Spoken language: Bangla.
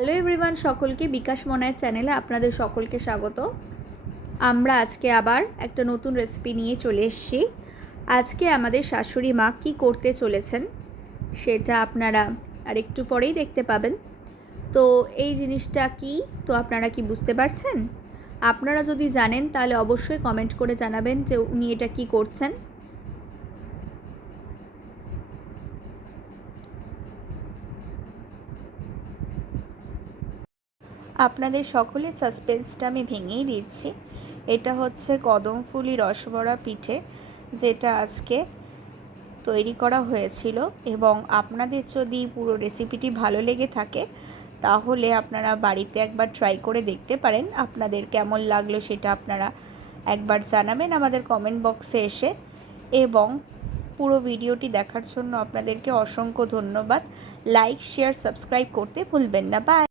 হ্যালো এভরিওয়ান, সকলকে বিকাশ মনায়ের চ্যানেলে আপনাদের সকলকে স্বাগত। আমরা আজকে আবার একটা নতুন রেসিপি নিয়ে চলে এসেছি। আজকে আমাদের শাশুড়ি মা কী করতে চলেছেন সেটা আপনারা আর একটু পরেই দেখতে পাবেন। তো এই জিনিসটা কি, তো আপনারা কি বুঝতে পারছেন? আপনারা যদি জানেন তাহলে অবশ্যই কমেন্ট করে জানাবেন যে উনি এটা কি করছেন। আপনাদের সকলের সাসপেন্সটা আমি ভেঙেই দিচ্ছি। এটা হচ্ছে কদমফুলি রসবড়া পিঠে, যেটা আজকে তৈরি করা হয়েছিল। এবং আপনাদের যদি পুরো রেসিপিটি ভালো লেগে থাকে তাহলে আপনারা বাড়িতে একবার ট্রাই করে দেখতে পারেন। আপনাদের কেমন লাগলো সেটা আপনারা একবার জানাবেন আমাদের কমেন্ট বক্সে এসে। এবং পুরো ভিডিওটি দেখার জন্য আপনাদেরকে অসংখ্য ধন্যবাদ। লাইক, শেয়ার, সাবস্ক্রাইব করতে ভুলবেন না। বাই।